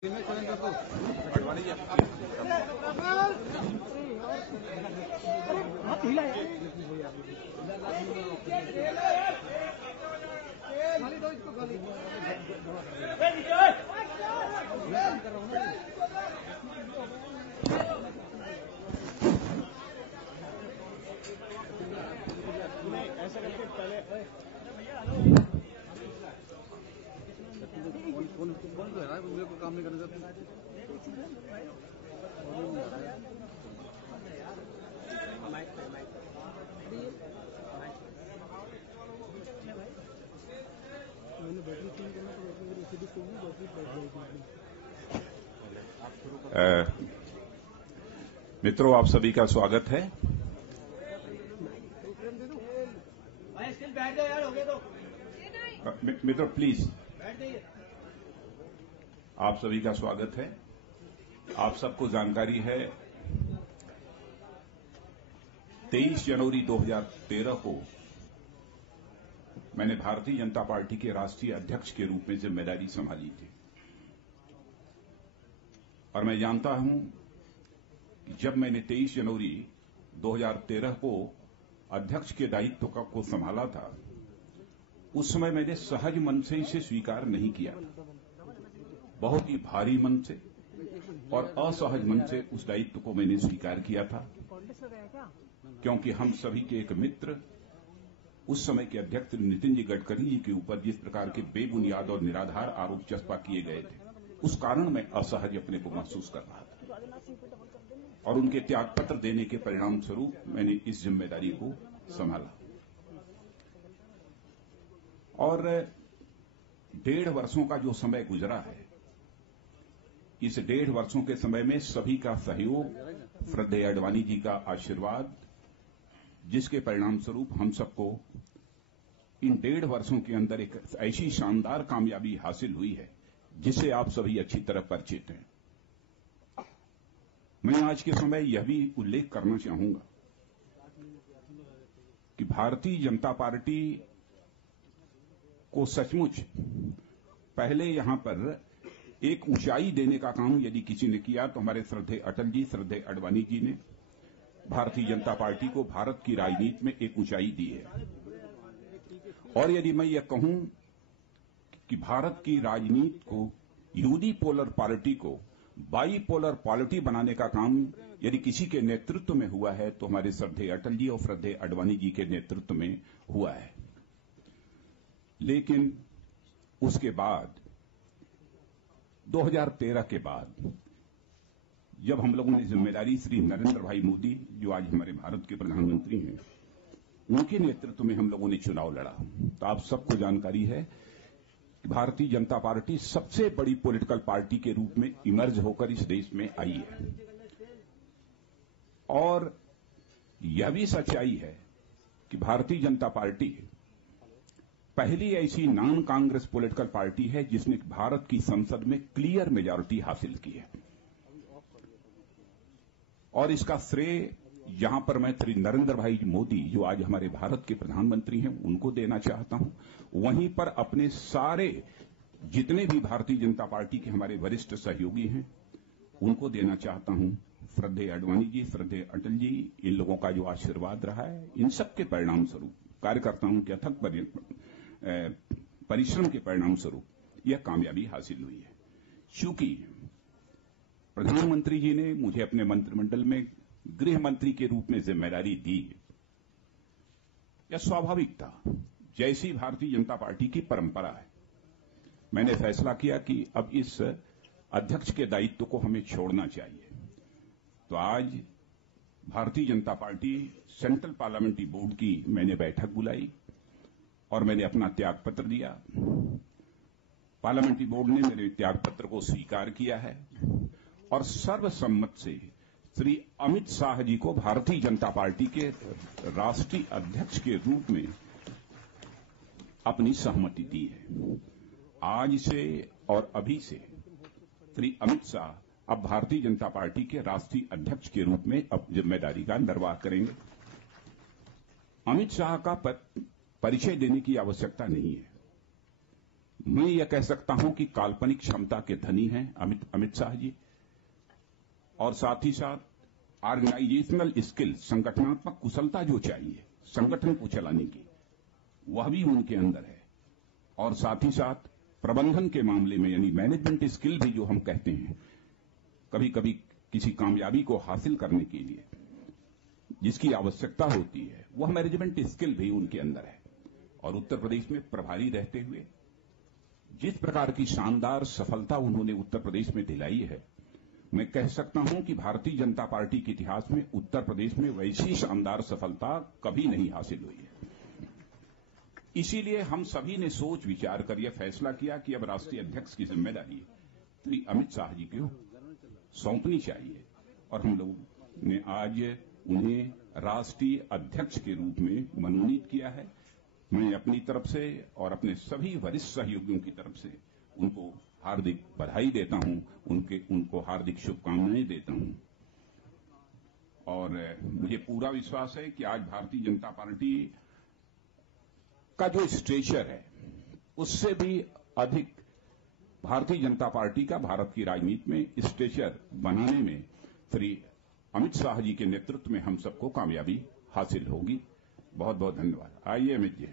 ऐसा करके पहले कौन तो है मुझे कोई काम नहीं करने देता। मित्रों, आप सभी का स्वागत है। मित्रों प्लीज, आप सभी का स्वागत है। आप सबको जानकारी है 23 जनवरी 2013 को मैंने भारतीय जनता पार्टी के राष्ट्रीय अध्यक्ष के रूप में जिम्मेदारी संभाली थी और मैं जानता हूं कि जब मैंने 23 जनवरी 2013 को अध्यक्ष के दायित्व को संभाला था, उस समय मैंने सहज मन से इसे स्वीकार नहीं किया। बहुत ही भारी मन से और असहज मन से उस दायित्व को मैंने स्वीकार किया था, क्योंकि हम सभी के एक मित्र, उस समय के अध्यक्ष नितिन जी गडकरी जी के ऊपर जिस प्रकार के बेबुनियाद और निराधार आरोप चस्पा किए गए थे, उस कारण मैं असहज अपने को महसूस कर रहा था और उनके त्यागपत्र देने के परिणाम स्वरूप मैंने इस जिम्मेदारी को संभाला। और 1.5 वर्षों का जो समय गुजरा है, इस 1.5 वर्षों के समय में सभी का सहयोग, श्रद्धेय अडवाणी जी का आशीर्वाद, जिसके परिणाम स्वरूप हम सबको इन 1.5 वर्षों के अंदर एक ऐसी शानदार कामयाबी हासिल हुई है जिससे आप सभी अच्छी तरह परिचित हैं। मैं आज के समय यह भी उल्लेख करना चाहूंगा कि भारतीय जनता पार्टी को सचमुच पहले यहां पर एक ऊंचाई देने का काम यदि किसी ने किया तो हमारे श्रद्धेय अटल जी, श्रद्धेय अडवाणी जी ने भारतीय जनता पार्टी को भारत की राजनीति में एक ऊंचाई दी है। और यदि मैं यह कहूं कि भारत की राजनीति को, यूनिपोलर पार्टी को बाईपोलर पॉलिटी बनाने का काम यदि किसी के नेतृत्व में हुआ है तो हमारे श्रद्धेय अटल जी और श्रद्धेय अडवाणी जी के नेतृत्व में हुआ है। लेकिन उसके बाद 2013 के बाद जब हम लोगों ने जिम्मेदारी श्री नरेंद्र भाई मोदी, जो आज हमारे भारत के प्रधानमंत्री हैं, उनके नेतृत्व में हम लोगों ने चुनाव लड़ा, तो आप सबको जानकारी है कि भारतीय जनता पार्टी सबसे बड़ी पॉलिटिकल पार्टी के रूप में इमर्ज होकर इस देश में आई है। और यह भी सच्चाई है कि भारतीय जनता पार्टी पहली ऐसी नॉन कांग्रेस पॉलिटिकल पार्टी है जिसने भारत की संसद में क्लियर मेजॉरिटी हासिल की है। और इसका श्रेय यहां पर मैं श्री नरेंद्र भाई मोदी, जो आज हमारे भारत के प्रधानमंत्री हैं, उनको देना चाहता हूं। वहीं पर अपने सारे जितने भी भारतीय जनता पार्टी के हमारे वरिष्ठ सहयोगी हैं, उनको देना चाहता हूं। श्रद्धेय अडवाणी जी, श्रद्धेय अटल जी, इन लोगों का जो आशीर्वाद रहा है, इन सबके परिणाम स्वरूप, कार्यकर्ताओं के अथक परिश्रम के परिणाम स्वरूप यह कामयाबी हासिल हुई है। चूंकि प्रधानमंत्री जी ने मुझे अपने मंत्रिमंडल में गृह मंत्री के रूप में जिम्मेदारी दी, यह स्वाभाविक था, जैसी भारतीय जनता पार्टी की परंपरा है। मैंने फैसला किया कि अब इस अध्यक्ष के दायित्व को हमें छोड़ना चाहिए। तो आज Bharatiya Janata party central parliamentary board की मैंने बैठक बुलाई और मैंने अपना त्यागपत्र दिया। पार्लियामेंट्री बोर्ड ने मेरे त्यागपत्र को स्वीकार किया है और सर्वसम्मत से श्री अमित शाह जी को भारतीय जनता पार्टी के राष्ट्रीय अध्यक्ष के रूप में अपनी सहमति दी है। आज से और अभी से श्री अमित शाह अब भारतीय जनता पार्टी के राष्ट्रीय अध्यक्ष के रूप में अब जिम्मेदारी का निर्वाह करेंगे। अमित शाह का परिचय देने की आवश्यकता नहीं है। मैं यह कह सकता हूं कि काल्पनिक क्षमता के धनी हैं अमित शाह जी, और साथ ही साथ ऑर्गेनाइजेशनल स्किल, संगठनात्मक कुशलता जो चाहिए संगठन को चलाने की, वह भी उनके अंदर है। और साथ ही साथ प्रबंधन के मामले में यानी मैनेजमेंट स्किल भी जो हम कहते हैं, कभी कभी किसी कामयाबी को हासिल करने के लिए जिसकी आवश्यकता होती है, वह मैनेजमेंट स्किल भी उनके अंदर है। और उत्तर प्रदेश में प्रभारी रहते हुए जिस प्रकार की शानदार सफलता उन्होंने उत्तर प्रदेश में दिलाई है, मैं कह सकता हूं कि भारतीय जनता पार्टी के इतिहास में उत्तर प्रदेश में वैसी शानदार सफलता कभी नहीं हासिल हुई है। इसीलिए हम सभी ने सोच विचार कर यह फैसला किया कि अब राष्ट्रीय अध्यक्ष की जिम्मेदारी श्री अमित शाह जी को सौंपनी चाहिए, और हम लोगों ने आज उन्हें राष्ट्रीय अध्यक्ष के रूप में मनोनीत किया है। मैं अपनी तरफ से और अपने सभी वरिष्ठ सहयोगियों की तरफ से उनको हार्दिक बधाई देता हूं, उनको हार्दिक शुभकामनाएं देता हूं। और मुझे पूरा विश्वास है कि आज भारतीय जनता पार्टी का जो स्ट्रेचर है, उससे भी अधिक भारतीय जनता पार्टी का भारत की राजनीति में स्ट्रेचर बनाने में श्री अमित शाह जी के नेतृत्व में हम सबको कामयाबी हासिल होगी। बहुत बहुत धन्यवाद। आइए अमित जी।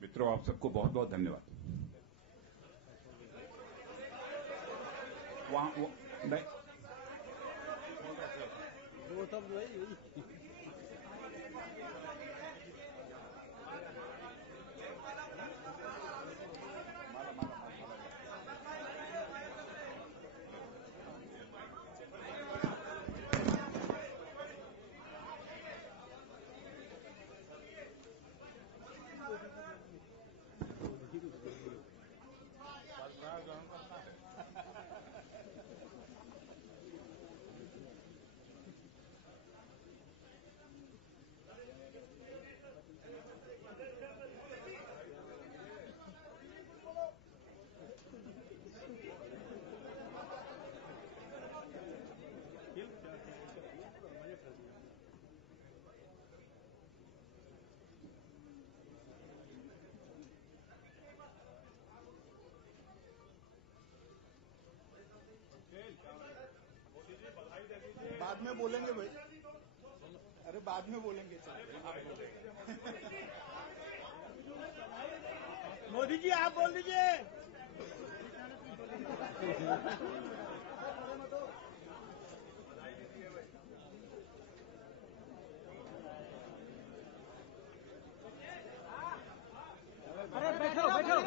मित्रों, आप सबको बहुत बहुत धन्यवाद। वो सब वही बाद में बोलेंगे भाई, अरे बाद में बोलेंगे। मोदी जी आप बोल दीजिए। अरे बैठो बैठो।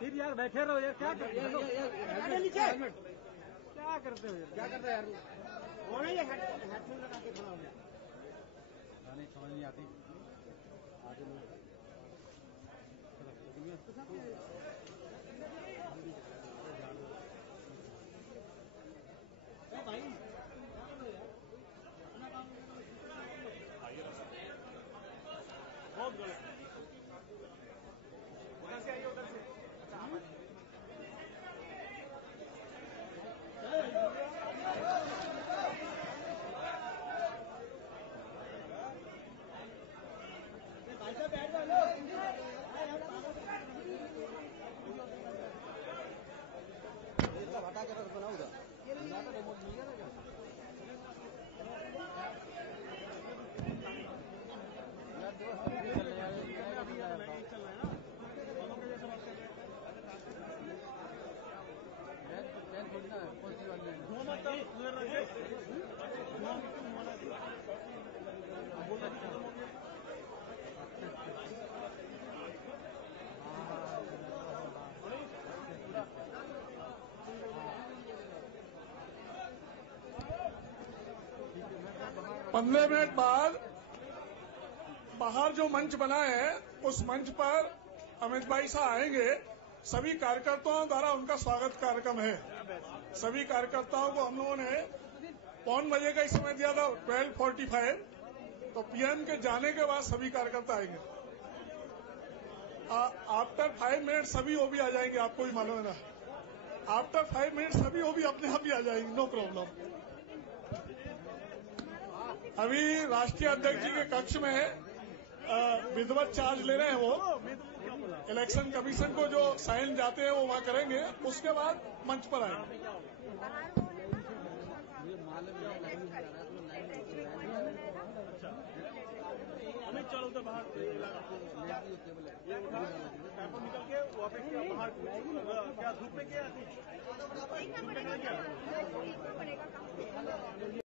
फिर यार बैठे रहो यार, क्या करते हो नीचे, क्या करते हो यार, क्या करते हो यार, वो नहीं हेडफोन लगा के खड़ा हो गया, नहीं समझ नहीं आती आगे भाई बहुत गलत उधर से आइए, उधर से भाई साहब बैठ जाओ, हटा के रख बनाओ उधर, रिमोट मिल गया ना पंद्रह मिनट बाद बाहर जो मंच बना है उस मंच पर अमित भाई साहब आएंगे। सभी कार्यकर्ताओं द्वारा उनका स्वागत कार्यक्रम है। सभी कार्यकर्ताओं को हम लोगों ने 5 बजे का समय दिया था, 12:45, तो पीएम के जाने के बाद सभी कार्यकर्ता आएंगे। आफ्टर 5 मिनट सभी वो भी आ जाएंगे, आपको भी मालूम है ना। आफ्टर 5 मिनट सभी वो भी अपने आप ही आ जाएंगे, नो प्रॉब्लम। अभी राष्ट्रीय अध्यक्ष जी के कक्ष में विधिवत चार्ज ले रहे हैं। वो इलेक्शन कमीशन को जो साइन जाते हैं वो वहां करेंगे, उसके बाद मंच पर आएंगे। चलो तो बाहर निकल के वहाँ पे बाहर क्या धूप में क्या